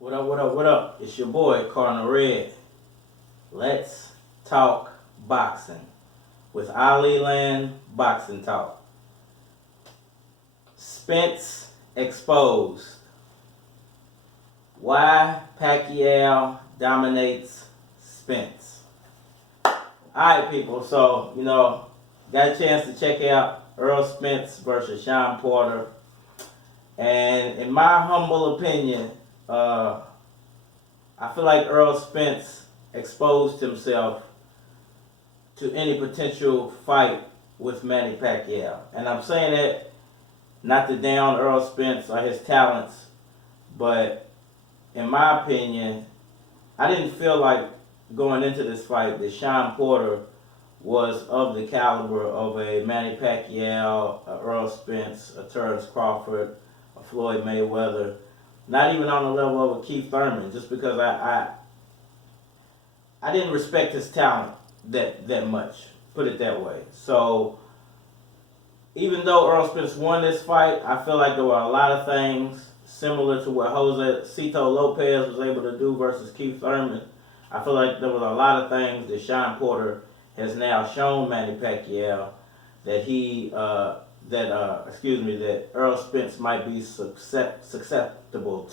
What up, what up, what up? It's your boy, Cardinal Red. Let's talk boxing with Ali Land Boxing Talk. Spence exposed. Why Pacquiao dominates Spence. Alright, people, so, got a chance to check out Errol Spence versus Shawn Porter. And in my humble opinion, I feel like Errol Spence exposed himself to any potential fight with Manny Pacquiao. And I'm saying that not to down Errol Spence or his talents, but in my opinion, I didn't feel like going into this fight that Shawn Porter was of the caliber of a Manny Pacquiao, a Errol Spence, a Terrence Crawford, a Floyd Mayweather, not even on the level of a Keith Thurman, just because I didn't respect his talent that much, put it that way. So even though Errol Spence won this fight, I feel like there were a lot of things similar to what Josesito Lopez was able to do versus Keith Thurman. I feel like there was a lot of things that Shawn Porter has now shown Manny Pacquiao that that Errol Spence might be susceptible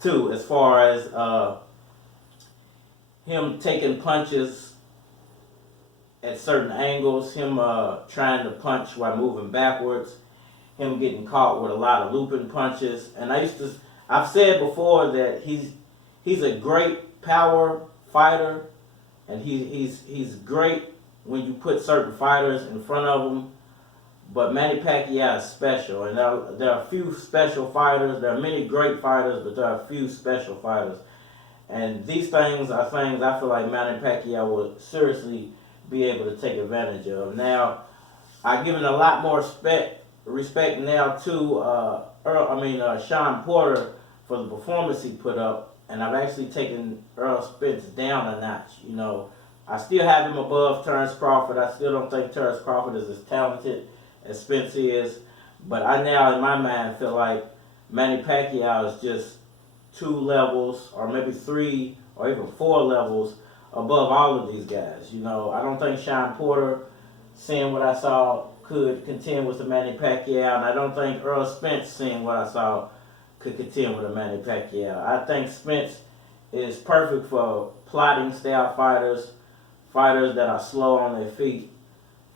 to, as far as him taking punches at certain angles, him trying to punch while moving backwards, him getting caught with a lot of looping punches. And I've said before that he's a great power fighter, and he's great when you put certain fighters in front of him. But Manny Pacquiao is special, and there are a few special fighters. There are many great fighters, but there are a few special fighters. And these things are things I feel like Manny Pacquiao will seriously be able to take advantage of. Now, I give him a lot more respect now to Shawn Porter for the performance he put up, and I've actually taken Errol Spence down a notch. I still have him above Terrence Crawford. I still don't think Terrence Crawford is as talented as Spence is, but I now, in my mind, feel like Manny Pacquiao is just 2 levels, or maybe 3, or even 4 levels above all of these guys. I don't think Shawn Porter, seeing what I saw, could contend with the Manny Pacquiao, and I don't think Errol Spence, seeing what I saw, could contend with a Manny Pacquiao. I think Spence is perfect for plotting style fighters that are slow on their feet,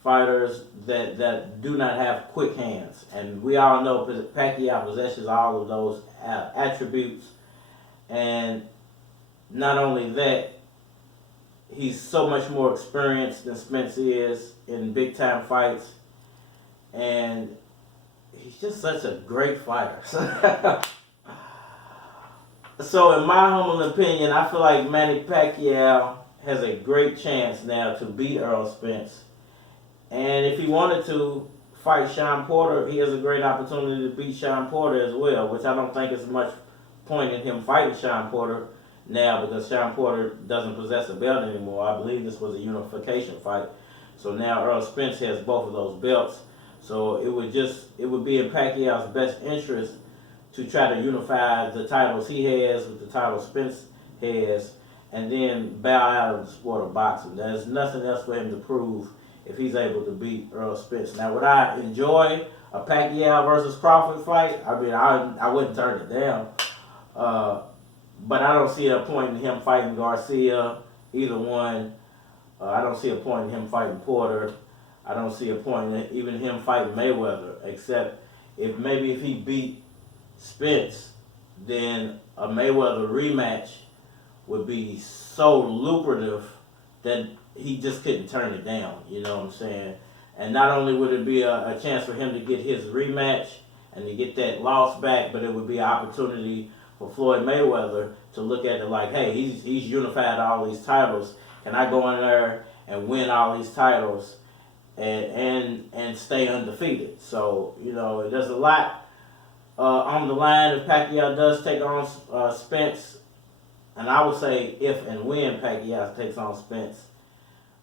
fighters that do not have quick hands. And we all know Pacquiao possesses all of those attributes. And not only that, he's so much more experienced than Spence is in big time fights. And he's just such a great fighter. So in my humble opinion, I feel like Manny Pacquiao has a great chance now to beat Errol Spence. And if he wanted to fight Shawn Porter, he has a great opportunity to beat Shawn Porter as well, which I don't think is much point in him fighting Shawn Porter now, because Shawn Porter doesn't possess a belt anymore. I believe this was a unification fight. So now Errol Spence has both of those belts. So it would be in Pacquiao's best interest to try to unify the titles he has with the title Spence has, and then bow out of the sport of boxing. There's nothing else for him to prove if he's able to beat Errol Spence. Now, would I enjoy a Pacquiao versus Crawford fight? I mean, I wouldn't turn it down. But I don't see a point in him fighting Garcia, either one. I don't see a point in him fighting Porter. I don't see a point in even him fighting Mayweather, except if he beat Spence, then a Mayweather rematch would be so lucrative that he just couldn't turn it down, you know what I'm saying? And not only would it be a chance for him to get his rematch and to get that loss back, but it would be an opportunity for Floyd Mayweather to look at it like, hey, he's unified all these titles. Can I go in there and win all these titles and stay undefeated? So, there's a lot on the line if Pacquiao does take on Spence. And I would say if and when Pacquiao takes on Spence,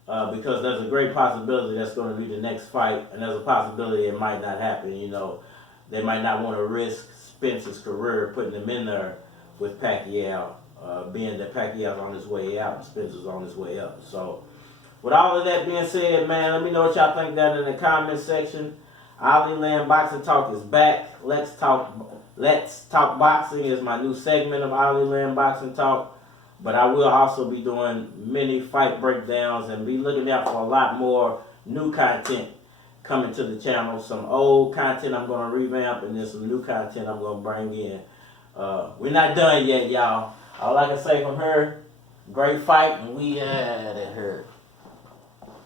because there's a great possibility that's going to be the next fight, and there's a possibility it might not happen. They might not want to risk Spence's career, putting him in there with Pacquiao, being that Pacquiao's on his way out and Spencer's on his way up. So, with all of that being said, man, let me know what y'all think down in the comment section. Ollie Land Boxing Talk is back. Let's Talk Boxing is my new segment of Ollie Land Boxing Talk. But I will also be doing many fight breakdowns and be looking out for a lot more new content coming to the channel. Some old content I'm going to revamp, and then some new content I'm going to bring in. We're not done yet, y'all. All I can say from her, great fight, and we out of here.